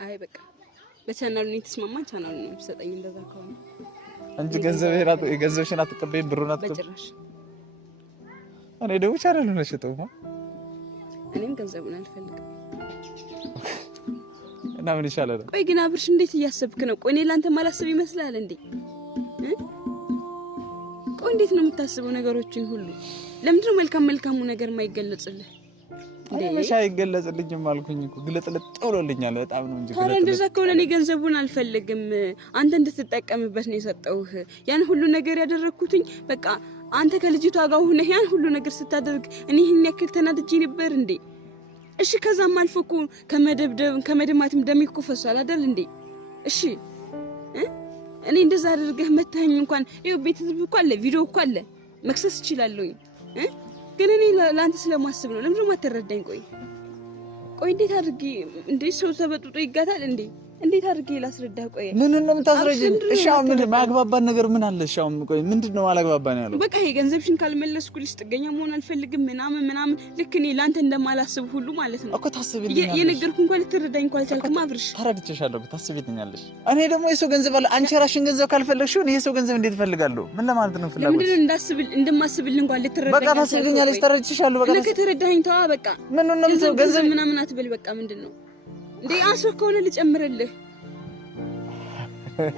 አይ በቃ በቻናሉ ነው የተስማማን ቻናሉ ነው የሚሰጠኝ እንደዛ ከሆነ እንጂ ገንዘብሽን አትቀበይም ብሩን አትቀበይም በጭራሽ እኔ ደግሞ ቻናሉ ነው ሸጠው እኔም ገንዘቡን አልፈልግም እና ምን ይሻላል ቆይ ግን አብርሽ እንዴት እያሰብክ ነው ቆይ እኔ ላንተ ማላሰብ ይመስላል እንዴ ቆይ እንዴት ነው የምታስበው ነገሮችን ሁሉ ለምንድን ነው መልካሙ ነገር የማይገለጽልህ ለሻ ይገለጽልኝም አልኩኝ እኮ ግለጥልጥ ብሎልኛል በጣም ነው እንጂ ታዲያ እንደዛ ከሆነ እኔ ገንዘቡን አልፈልግም አንተ እንድትጠቀምበት ነው የሰጠውህ ያን ሁሉ ነገር ያደረኩትኝ በቃ አንተ ከልጅቷ ጋር ሆነህ ያን ሁሉ ነገር ስታደርግ እኔ ይሄን ያክል ተናድጄ ነበር እንዴ እሺ ከዛም አልፎ እኮ ከመደማትም ደም እኮ ፈሷል አይደል እንዴ እሺ እኔ እንደዛ አድርገህ መተኸኝ እንኳን ይኸው ቤተሰብ እኮ አለ ቪዲዮ እኮ አለ መክሰስ እችላለሁኝ ግን እኔ ላንተ ስለማስብ ነው ለምን ማተረዳኝ ቆይ እንዴት አድርጌ እንዴ ሰው ተበጥጦ ይጋታል እንዴ እንዴት አድርጌ ላስረዳህ ቆይ ምን ነው የምታስረጂኝ እሺ አሁን ምን ማግባባን ነገር ምን አለ እሺ አሁን ቆይ ምንድነው አላግባባን ያለው በቃ ይሄ ገንዘብሽን ካልመለስኩልሽ ጥገኛ መሆን አልፈልግም ምናምን ልክ እኔ ላንተ እንደማላስብ ሁሉ ማለት ነው እኮ ታስቢልኛለሽ የነገርኩ እንኳን ልትረዳኝ እንኳን አልቻልክም አብርሽ ተረድቼሻለሁ ታስቢልኛለሽ እኔ ደግሞ የሰው ገንዘብ አለ አንቺ ራስሽን ገንዘብ ካልፈለግሽው እኔ የሰው ገንዘብ እንዴት እፈልጋለሁ ምን ለማለት ነው ፍላጎት ለምንድነው እንደማስብልህ እንኳን ልትረዳኝ በቃ ታስቢልኛለሽ ተረድቼሻለሁ በቃ ከተረዳኸኝ ተዋ በቃ ምን ነው ገንዘብ ምናምን አትበል በቃ ምንድነው እንዴ አስወ ከሆነ ልጨምርልህ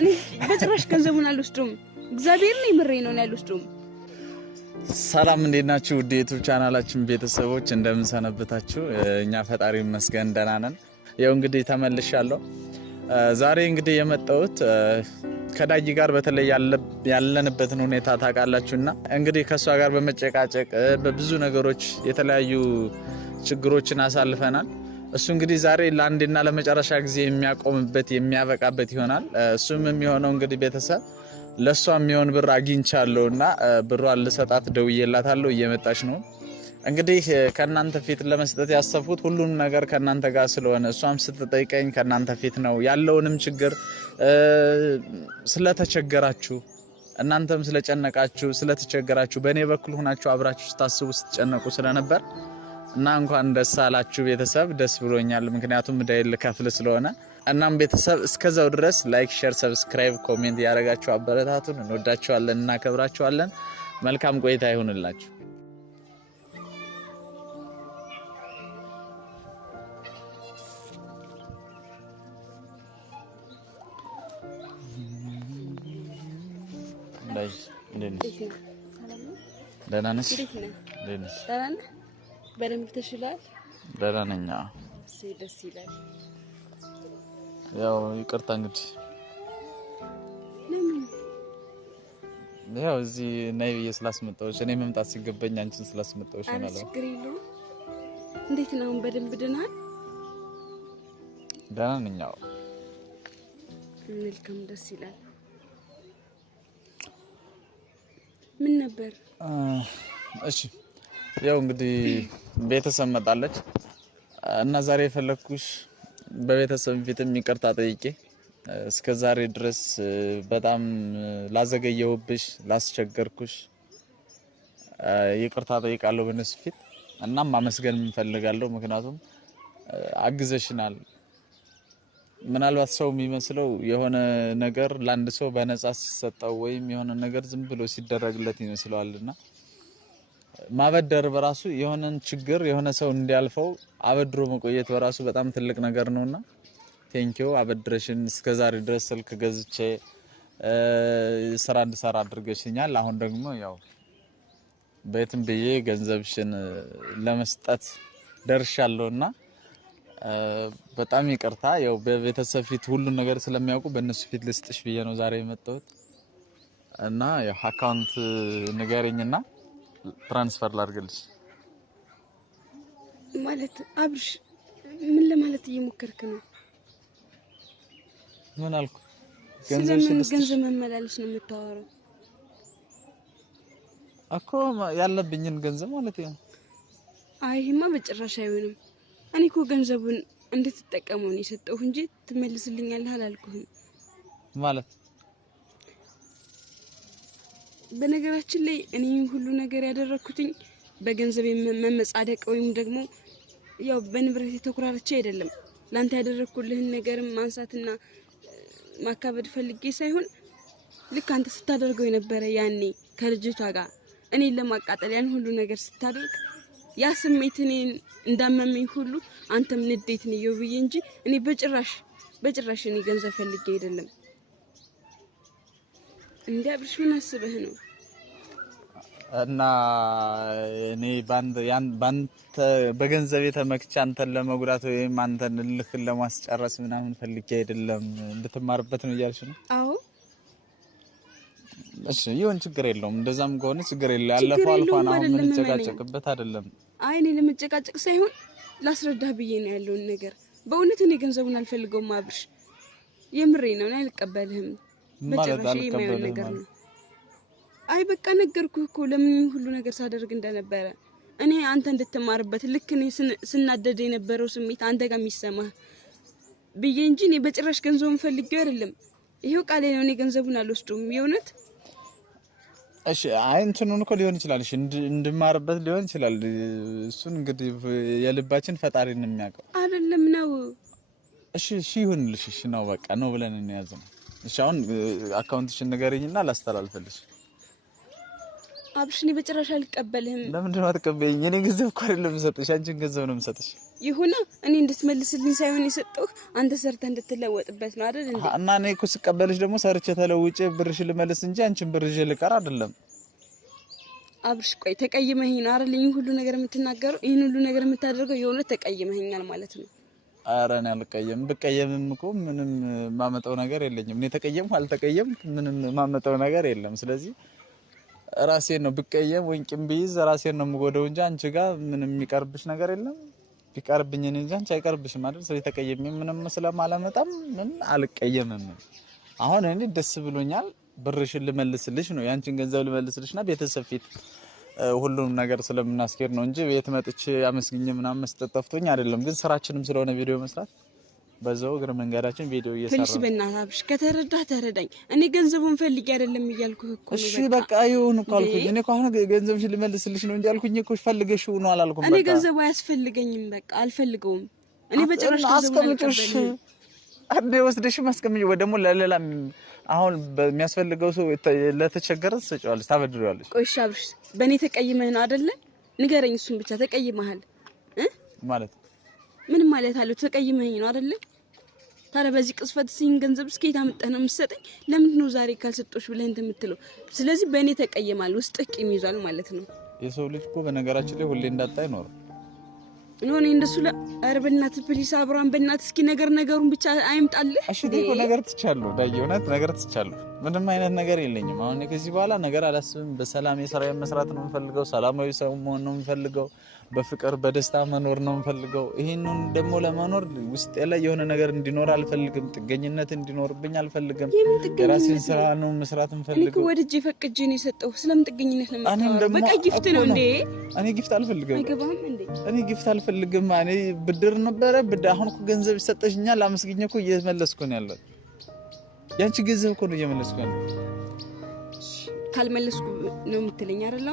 እኔ በጭራሽ ገንዘቡን አልወስደውም እግዚአብሔር ነው የምሬ ነው ያልወስደውም ሰላም እንዴት ናችሁ ውድ የዩቲዩብ ቻናላችን ቤተሰቦች እንደምን ሰነበታችሁ እኛ ፈጣሪ ይመስገን ደህና ነን ያው እንግዲህ ተመልሻለሁ ዛሬ እንግዲህ የመጣሁት ከዳጊ ጋር በተለይ ያለንበትን ሁኔታ ታውቃላችሁና እንግዲህ ከሷ ጋር በመጨቃጨቅ በብዙ ነገሮች የተለያዩ ችግሮችን አሳልፈናል እሱ እንግዲህ ዛሬ ለአንድና ለመጨረሻ ጊዜ የሚያቆምበት የሚያበቃበት ይሆናል እሱም የሚሆነው እንግዲህ ቤተሰብ ለሷ የሚሆን ብር አግኝቻለሁና ብሯን ልሰጣት ደውዬላታለሁ እየመጣች ነው እንግዲህ ከናንተ ፊት ለመስጠት ያሰፉት ሁሉም ነገር ከናንተ ጋር ስለሆነ እሷም ስትጠይቀኝ ከናንተ ፊት ነው ያለውንም ችግር ስለተቸገራችሁ እናንተም ስለጨነቃችሁ ስለተቸገራችሁ በእኔ በኩል ሆናችሁ አብራችሁ ስታስቡ ስትጨነቁ ስለነበር እና እንኳን ደስ አላችሁ ቤተሰብ ደስ ብሎኛል ምክንያቱም ዳይል ከፍል ስለሆነ እናም ቤተሰብ እስከዛው ድረስ ላይክ ሼር ሰብስክራይብ ኮሜንት ያደርጋችሁ አበረታቱን እንወዳችኋለን እና ከብራችኋለን መልካም ቆይታ ይሁንላችሁ ደህና ነሽ በደንብ ተሽላል ደህና ነኝ ደስ ይላል ያው ይቅርታ እንግዲህ ያው እዚህ ናይ ስላስመጣሁሽ እኔ መምጣት ሲገባኝ አንቺን ስላስመጣሁሽ ነው አለ ችግር የለውም እንዴት ነው በደንብ ደህና ነኝ መልካም ደስ ይላል ምን ነበር እሺ ያው እንግዲህ ቤተሰብ መጣለች እና ዛሬ የፈለኩሽ በቤተሰብ ፊትም ይቅርታ ጠይቄ እስከዛሬ ድረስ በጣም ላዘገየሁብሽ ላስቸገርኩሽ ይቅርታ ጠይቃለሁ በነሱ ፊት እናም ማመስገን እንፈልጋለሁ ምክንያቱም አግዘሽናል ምናልባት ሰው የሚመስለው የሆነ ነገር ላንድ ሰው በነፃ ሲሰጣው ወይም የሆነ ነገር ዝም ብሎ ሲደረግለት ይመስላልና ማበደር በራሱ የሆነን ችግር የሆነ ሰው እንዲያልፈው አበድሮ መቆየት በራሱ በጣም ትልቅ ነገር ነውና ቴንኪው አበድረሽን እስከዛሬ ድረስ ስልክ ገዝቼ ስራ እንድሰራ አድርገሽኛል አሁን ደግሞ ያው በየትም በየ ገንዘብሽን ለመስጠት ደርሻለሁና በጣም ይቅርታ ያው በቤተሰብ ፊት ሁሉ ነገር ስለሚያውቁ በእነሱ ፊት ልስጥሽ ብዬ ነው ዛሬ የመጣሁት እና ያው አካውንት ንገሪኝና ትራንስፈር ላድርግልሽ ማለት አብርሽ ምን ለማለት እየሞከርክ ነው ምን አልኩ ገንዘብ መመላለስ ነው የምታወራው እኮ ያለብኝን ገንዘብ ማለት ነው አይማ በጭራሽ አይሆንም እኔ እኮ ገንዘቡን እንድትጠቀመው ነው የሰጠው እንጂ ትመልስልኛለህ አላልኩህም ማለት በነገራችን ላይ እኔ ሁሉ ነገር ያደረኩትኝ በገንዘብ መመጻደቅ ወይም ደግሞ ያው በንብረት ተኩራርቼ አይደለም ላንተ ያደረኩልህን ነገርም ማንሳትና ማካበድ ፈልጌ ሳይሆን ልክ አንተ ስታደርገው የነበረ ያኔ ከልጅቷ ጋር እኔን ለማቃጠል ያን ሁሉ ነገር ስታደርግ ያ ስሜት እኔን እንዳመመኝ ሁሉ አንተም ንዴት ነው ይብዬ እንጂ እኔ በጭራሽ እኔ ገንዘብ ፈልጌ አይደለም። እንዴ አብርሽ ምን አስበህ ነው? እና እኔ ባንተ በገንዘብ የተመክቻ አንተን ለመጉዳት ወይም አንተን ልክን ለማስጨረስ ምናምን ፈልጌ አይደለም። እንድትማርበት ነው እያልሽ ነው? አዎ። እሺ ይሁን፣ ችግር የለውም። እንደዛም ከሆነ ችግር የለም። ያለፈው አልፏን አሁን ምን ጨቃጨቅበት አይደለም። አይ እኔ ለመጨቃጨቅ ሳይሆን ላስረዳህ ብዬ ነው ያለውን ነገር። በእውነት እኔ ገንዘቡን አልፈልገውም አብርሽ፣ የምሬ ነው። እኔ አልቀበልህም በጭራሽ። የማይሆን ነገር ነው። አይ በቃ ነገርኩህ እኮ ለምን ሁሉ ነገር ሳደርግ እንደነበረ። እኔ አንተ እንድትማርበት ልክ እኔ ስናደደ የነበረው ስሜት አንተ ጋር የሚሰማህ ብዬ እንጂ እኔ በጭራሽ ገንዘቡን ፈልጌው አይደለም። ይሄው ቃሌ ነው። እኔ ገንዘቡን አልወስደውም የእውነት። እሺ አይ እንትኑን እኮ ሊሆን ይችላል። እሺ እንድማርበት ሊሆን ይችላል። እሱን እንግዲህ የልባችን ፈጣሪ ነው የሚያውቀው አይደለም ነው። እሺ ይሁንልሽ። እሺ ነው በቃ ነው ብለን እንያዘው። እሺ አሁን አካውንትሽን ንገሪኝና ላስተላልፈልሽ። አብርሽ እኔ በጭራሽ አልቀበልህም። ለምንድን ነው አትቀበይኝ? እኔ ገንዘብ እኮ አይደለም የምሰጥሽ፣ አንቺን ገንዘብ ነው የምሰጥሽ። ይሁና እኔ እንድትመልስልኝ ሳይሆን የሰጠሁህ አንተ ሰርተህ እንድትለወጥበት ነው አይደል እንዴ? እና እኔ እኮ ስቀበልሽ ደግሞ ሰርቼ ተለውጬ ብርሽ ልመልስ እንጂ አንቺን ብርሽ ልቀር አይደለም። አብርሽ ቆይ ተቀይመኝ ነው አይደል? ይሄን ሁሉ ነገር የምትናገረው ይሄን ሁሉ ነገር የምታደርገው የእውነት ተቀይመኛል ማለት ነው? ኧረ እኔ አልቀየም። ብቀየምም እኮ ምንም ማመጣው ነገር የለኝም። እኔ ተቀየምኩ አልተቀየምኩ ምንም ማመጣው ነገር የለም። ስለዚህ ራሴን ነው ብቀየም ወይ ቂም ቢይዝ ራሴን ነው የምጎደው እንጂ አንቺ ጋር ምንም የሚቀርብሽ ነገር የለም። ቢቀርብኝ እኔ እንጂ አንቺ አይቀርብሽም አይደል? ስለዚህ ተቀየም ምንም ስለማላመጣም ምን አልቀየምም። አሁን እኔ ደስ ብሎኛል። ብርሽን ልመልስልሽ ነው ያንቺን ገንዘብ ልመልስልሽና ቤተሰብ ፊት ሁሉም ነገር ስለምናስኬድ ነው እንጂ ቤት መጥቼ አመስግኜ ምናምን መስጠት ጠፍቶኝ አይደለም። ግን ስራችንም ስለሆነ ቪዲዮ መስራት በዛው እግረ መንገዳችን ቪዲዮ እየሰራ ፕሊስ በእናትህ አብርሽ ከተረዳህ ተረዳኝ። እኔ ገንዘቡን ፈልጌ አይደለም እያልኩህ እኮ ነው። እሺ በቃ ይሁን እኮ አልኩኝ። እኔ እኮ አሁን ገንዘብሽን ልመልስልሽ ነው እንጂ አልኩኝ እኮ ፈልገሽው ነው አላልኩም። በቃ እኔ ገንዘቡ አያስፈልገኝም፣ በቃ አልፈልገውም። እኔ በጭራሽ ገንዘቡን አልፈልግም። አንዴ ወስደሽ ማስቀምጪ ወይ ደግሞ ለሌላ አሁን በሚያስፈልገው ሰው ለተቸገረ ትሰጪዋለሽ፣ ታበድሪዋለሽ። ቆይ እሺ አብርሽ በእኔ ተቀይመህ ነው አይደለ? ንገረኝ። እሱን ብቻ ተቀይመሃል ማለት ምን ማለት አለው? ተቀይመኝ ነው አይደለ? ታዲያ በዚህ ቅስፈት ሲን ገንዘብ እስከ የታመጣህ ነው የምትሰጠኝ? ለምንድን ነው ዛሬ ካልሰጦሽ ብለህ እንትን የምትለው? ስለዚህ በእኔ ተቀይማል፣ ውስጥ ቂም ይዟል ማለት ነው። የሰው ልጅ እኮ በነገራችን ላይ ሁሌ እንዳጣ አይኖርም። እኔ እንደሱ ኧረ በእናትህ ፕሊስ አብራን በእናትህ እስኪ ነገሩን ብቻ አይምጣልህ። እሺ እኮ ነገር ትቻለሁ ዳይ እውነት ነገር ትቻለሁ። ምንም አይነት ነገር የለኝም። አሁን ከዚህ በኋላ ነገር አላስብም። በሰላም የሥራዬን መስራት ነው የምፈልገው። ሰላማዊ ሰው መሆን ነው የምፈልገው። በፍቅር በደስታ መኖር ነው የምፈልገው። ይሄንን ደግሞ ለመኖር ውስጤ ላይ የሆነ ነገር እንዲኖር አልፈልግም። ጥገኝነት እንዲኖርብኝ አልፈልግም። የራሴን ስራ ነው መስራት የምፈልገው። እኔ ወድጄ ፈቅጄ ነው የሰጠው። ስለምን ጥገኝነት ነው የምታወራው? በቃ ጊፍት ነው እንዴ? እኔ ጊፍት አልፈልግም። አይገባም እንዴ? እኔ ጊፍት አልፈልግም። እኔ ብድር ነበረ አሁን እኮ ገንዘብ ይሰጠሽኛል። አመስግኜ እኮ እየመለስኩ ነው ያለው። ያንቺ ገንዘብ እኮ ነው እየመለስኩ ያለው። ካልመለስኩ ነው የምትለኝ አይደል?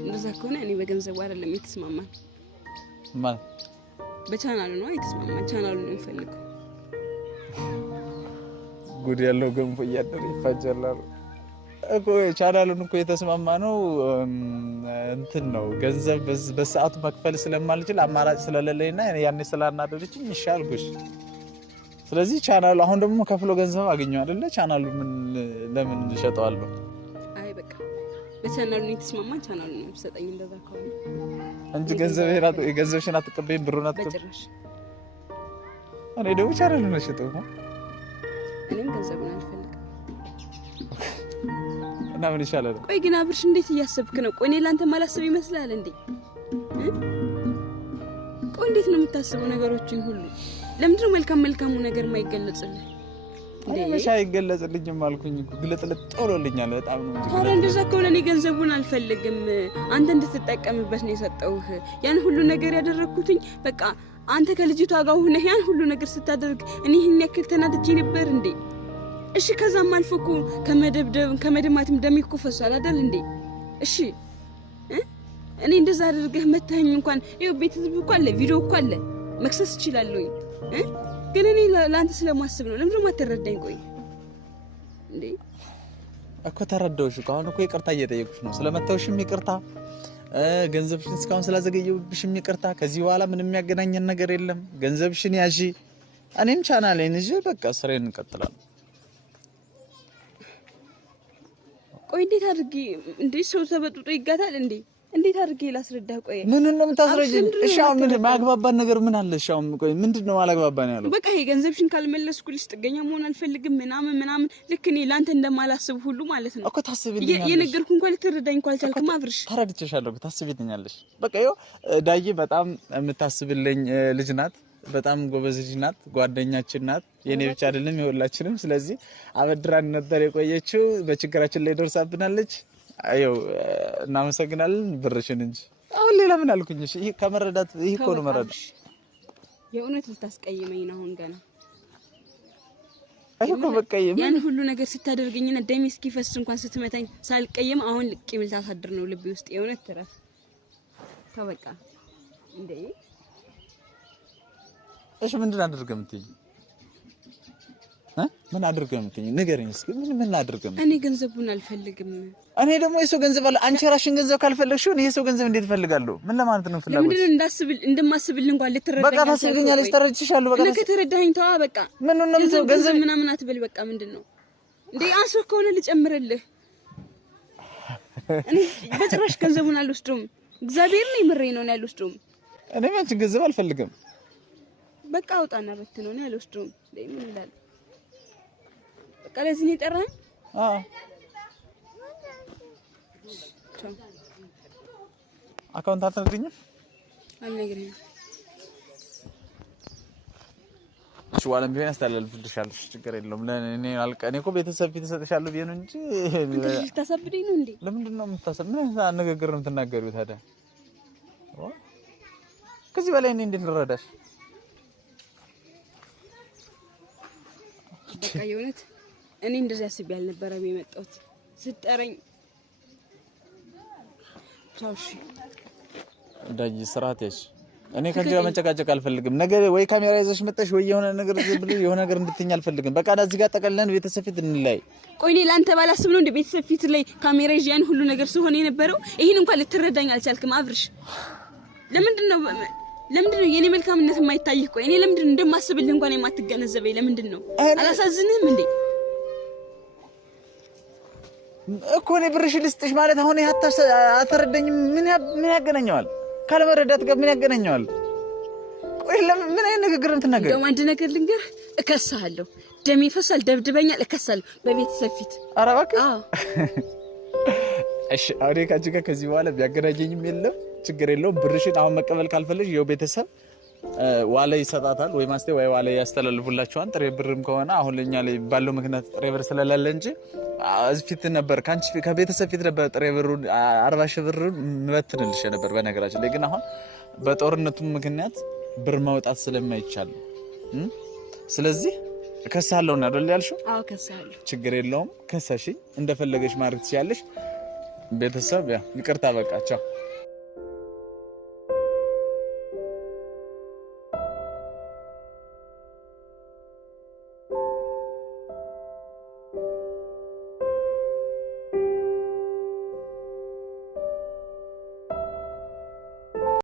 እንደዛ ከሆነ እኔ በገንዘቡ አይደለም የተስማማን ማለት በቻናሉ ነው የተስማማን። ቻናሉ ነው የምፈልገው። ጉድ ያለው ገንፎ እያደረ ይፋጃል እኮ። ቻናሉን እኮ የተስማማ ነው እንትን ነው ገንዘብ በሰዓቱ መክፈል ስለማልችል አማራጭ ስለሌለኝና ያኔ ስላናደረችኝ ይሻልኩሽ። ስለዚህ ቻናሉ አሁን ደግሞ ከፍሎ ገንዘብ አገኘው አይደለ? ቻናሉ ምን ለምን እሸጠዋለሁ? አይ በቃ በቻናሉ ነው የተስማማን። ቻናሉ ነው የምትሰጠኝ እንደዛ ከሆነ እንጂ ገንዘብሽን አትቀበይም፣ ብሩን አትቀበይም። እኔ ደግሞ ቻናሉ ነው የሸጠው። እኔም ገንዘቡን አልፈልግም። እና ምን ይሻላል? ቆይ ግን አብርሽ እንዴት እያሰብክ ነው? ቆይ እኔ ላንተ ማላሰብ ይመስላል እንዴ? ቆይ እንዴት ነው የምታስበው ነገሮችን ሁሉ? ለምንድን ነው መልካሙ ነገር የማይገለጽልህ? ለምን አይገለጽልኝም አልኩኝ እኮ ግለጥልጥ ጦሎልኛል በጣም ነው እንጂ። ታዲያ እንደዛ ከሆነ እኔ ገንዘቡን አልፈልግም፣ አንተ እንድትጠቀምበት ነው የሰጠውህ። ያን ሁሉ ነገር ያደረኩትኝ በቃ አንተ ከልጅቷ ጋር ሆነህ ያን ሁሉ ነገር ስታደርግ እኔ ይሄን ያክል ተናድጄ ነበር እንዴ? እሺ ከዛም አልፎ እኮ ከመደማትም ደሜ እኮ ፈሷል አይደል እንዴ? እሺ እኔ እንደዛ አድርገህ መታኝ እንኳን ይኸው ቤተሰብ እኮ አለ፣ ቪዲዮ እኮ አለ። መክሰስ እችላለሁ ግን እኔ ለአንተ ስለማስብ ነው። ለምን ደግሞ አትረዳኝ? ቆይ እንዴ እኮ ተረዳሁሽ እኮ አሁን እኮ ይቅርታ እየጠየኩሽ ነው። ስለመታውሽም ይቅርታ፣ ገንዘብሽን እስካሁን ስላዘገየሁብሽም ይቅርታ። ከዚህ በኋላ ምንም የሚያገናኘን ነገር የለም። ገንዘብሽን ያዢ፣ እኔም ቻናሌን ይዤ በቃ ስራዬን እንቀጥላለን። ቆይ እንዴት አድርጌ እንዴ ሰው ተበጥጦ ይጋታል እንዴ? እንዴት አድርጌ ላስረዳህ? ቆይ ምን ነው የምታስረጂኝ? እሺ አሁን ምን ማግባባን ነገር ምን አለ? እሺ አሁን ቆይ ምንድነው አላግባባን ያለው? በቃ ይሄ ገንዘብሽን ካልመለስኩልሽ ጥገኛ መሆን አልፈልግም ምናምን ልክ እኔ ላንተ እንደማላስብ ሁሉ ማለት ነው እኮ ታስቢልኛለሽ። የነገርኩህ እንኳን ልትረዳኝ እንኳን አልቻልክም። አብርሽ ተረድቼሻለሁ እኮ ታስቢልኛለሽ። በቃ ይኸው ዳዬ በጣም የምታስብልኝ ልጅ ናት። በጣም ጎበዝ ልጅ ናት። ጓደኛችን ናት። የኔ ብቻ አይደለም የሁላችንም። ስለዚህ አበድራን ነበር የቆየችው። በችግራችን ላይ ደርሳብናለች። አየው እናመሰግናለን ብርሽን እንጂ አሁን ሌላ ምን አልኩኝ? እሺ ይሄ ከመረዳት ይሄ እኮ ነው መረዳት። የእውነት ልታስቀይመኝ ነው አሁን ገና አይኮ በቃ ያን ሁሉ ነገር ስታደርገኝና ደሜ እስኪፈስ እንኳን ስትመታኝ ሳልቀየም አሁን ቂም ልታሳድር ነው ልቤ ውስጥ። የእውነት ተረፍ ተበቃ እንዴ። እሺ ምንድን አድርገህ የምትይኝ? ምን አድርገህ የምትይኝ ንገረኝ እስኪ። ምን አድርገህ? እኔ ገንዘቡን አልፈልግም። እኔ ደግሞ የሰው ገንዘብ አለ። አንቺ ራስሽን ገንዘብ ካልፈለግሽው እኔ የሰው ገንዘብ እንዴት እፈልጋለሁ? ምን ለማለት ነው ፍላጎት? ለምንድን እንደማስብልህ እንኳን ልትረዳኝ? በቃ ታስብልኛለሽ። ተረድቼሻለሁ። በቃ ከተረዳኸኝ ተዋ በቃ። ምን ነው ገንዘብ ምናምን አትበል በቃ። ምንድነው እንዴ አንሶህ ከሆነ ልጨምርልህ። እኔ በጭራሽ ገንዘቡን አልወስደውም። እግዚአብሔር ነው የምሬ ነው አልወስደውም። እኔ አንቺን ገንዘብ አልፈልግም። በቃ አውጣና በትነው ነው አልወስደውም። ምን ይላል? በቃ ለዚህ ነው የጠራኸኝ? አዎ አካውንት አትነግሪኝም? አልነግርህም። እሺ ዋለም ቢሆን ያስተላልፍልሻል። ችግር የለውም። ለኔ አልቀኔ እኮ ቤተሰብ ፊት እሰጥሻለሁ ብዬ ነው እንጂ ልታሳብደኝ ነው እንዴ? ለምንድን ነው የምታሳብ? ምን አነጋገር ነው የምትናገሪው ታዲያ? ከዚህ በላይ እኔ እንዴት ልረዳሽ? በቃ የእውነት እኔ እንደዚህ አስቤ አልነበረም የመጣሁት ስትጠረኝ። ቻውሽ ዳጊ ስርዓት ያሽ። እኔ ከአንቺ ጋር መጨቃጨቅ አልፈልግም። ነገር ወይ ካሜራ ይዘሽ መጣሽ ወይ የሆነ ነገር ዝብል የሆነ ነገር እንድትኛ አልፈልግም። በቃ እዚህ ጋር ጠቀልለን ቤተሰብ ፊት እንላይ። ቆይ እኔ ላንተ ባላስብ ነው እንደ ቤተሰብ ፊት ላይ ካሜራ ይዤ ያን ሁሉ ነገር ሲሆን የነበረው? ይሄን እንኳን ልትረዳኝ አልቻልክም አብርሽ። ለምንድን ነው የኔ መልካምነት የማይታይህ? ቆይ እኔ ለምንድን ነው እንደማስብልህ እንኳን የማትገነዘበኝ? ለምንድን ነው? አላሳዝንህም እንዴ? እኮ እኔ ብርሽ ልስጥሽ ማለት አሁን አትረዳኝም? ምን ያገናኘዋል? ካለመረዳት ጋር ምን ያገናኘዋል? ቆይ ምን አይነት ንግግር እንትናገር? እንደውም አንድ ነገር ልንገርህ፣ እከሳለሁ። ደሜ ይፈሳል፣ ደብድበኛል፣ እከሳለሁ በቤተሰብ ፊት። ኧረ እባክህ። አዎ እሺ አውሬ ካንቺ ጋር ከዚህ በኋላ ቢያገናኘኝም የለም ችግር የለውም። ብርሽን አሁን መቀበል ካልፈለግሽ ይኸው ቤተሰብ ዋለ ይሰጣታል ወይ ማስቴ ወይ ዋለ ያስተላልፉላችኋል። ጥሬ ብርም ከሆነ አሁን ለኛ ላይ ባለው ምክንያት ጥሬ ብር ስለሌለ እንጂ እዚህ ፊት ነበር ካንቺ ከቤተሰብ ፊት ነበር ጥሬ ብሩ 40 ሺህ ብር መበትንልሽ ነበር። በነገራችን ላይ ግን አሁን በጦርነቱ ምክንያት ብር ማውጣት ስለማይቻል ስለዚህ እከሳለሁ ነው አይደል ያልሽው? አዎ እከሳለሁ። ችግር የለውም። ከሳሽ እንደፈለገሽ ማድረግ ትችያለሽ። ቤተሰብ ይቅርታ በቃ ቻው።